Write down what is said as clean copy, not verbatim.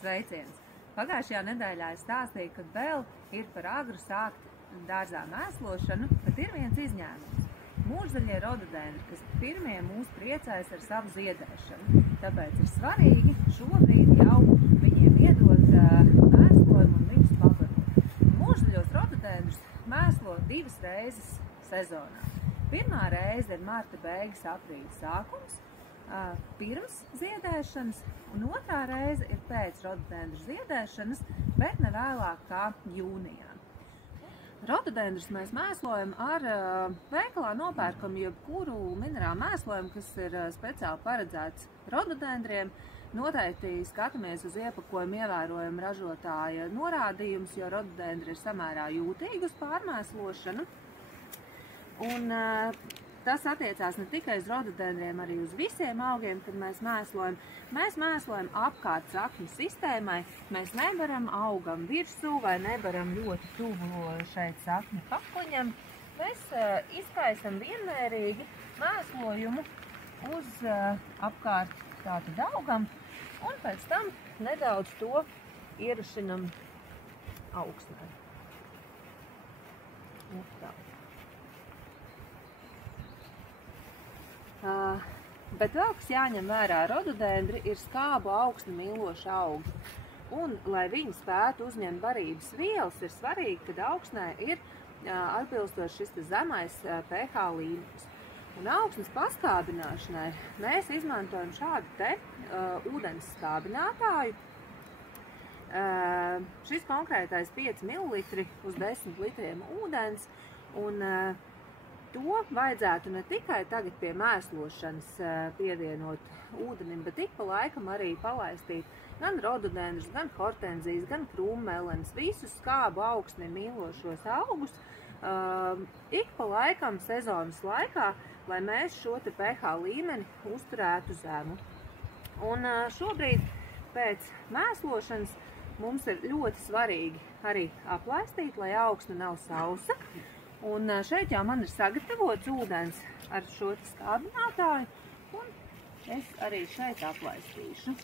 Sveiciens! Pagājušajā nedēļā es stāstīju, ka vēl ir par agru sākt dārzā mēslošanu, bet ir viens izņēmums. Mūžzaļie rododendri, kas pirmie mūs priecājas ar savu ziedēšanu. Tāpēc ir svarīgi šobrīd jau viņiem iedot mēslojumu un viņus pabarot. Mūžzaļos rododendrus mēslo 2 reizes sezonā. Pirmā reize ir marta beigas, aprīļa sākums, pirms ziedēšanas, un otrā reize ir pēc rododendru ziedēšanas, bet ne vēlāk kā jūnijā. Rododendrus mēs mēslojam ar veikalā nopērkam jebkuru minerālu mēslojumu, kas ir speciāli paredzēts rododendriem. Noteikti skatāmies uz iepakojumu, ievērojam ražotāja norādījumus, jo rododendri ir samērā jūtīgi uz pārmēslošanu. Un tas attiecās ne tikai uz rododendriem, arī uz visiem augiem, kad mēs mēslojam. Mēs mēslojam apkārt sakņu sistēmai. Mēs nebaram augam virsū vai nebaram ļoti tuvu šeit sakņu kakliņam. Mēs izkaisam vienmērīgi mēslojumu uz apkārt tātad augam un pēc tam nedaudz to ierušinam augsnē. Bet vēl, kas jāņem vērā, rododendri ir skābu augsni mīloši augi. Un, lai viņi spētu uzņemt barības vielas, ir svarīgi, kad augsnē ir atbilstoši šis zemais pH līmenis. Un augsnes paskābināšanai mēs izmantojam šādu te ūdens skābinātāju. Šis konkrētais 5 ml uz 10 litriem ūdens. Un to vajadzētu ne tikai tagad pie mēslošanas pievienot ūdenim, bet ik pa laikam arī palaistīt gan rododendrus, gan hortenzijas, gan krūmmelenes, visus skābu augsni mīlošos augus, ik pa laikam sezonas laikā, lai mēs šo te pH līmeni uzturētu zemu. Un šobrīd pēc mēslošanas mums ir ļoti svarīgi arī aplaistīt, lai augsne nav sausa. Un šeit jau man ir sagatavots ūdens ar šo skābinātāju, un es arī šeit aplaistīšu.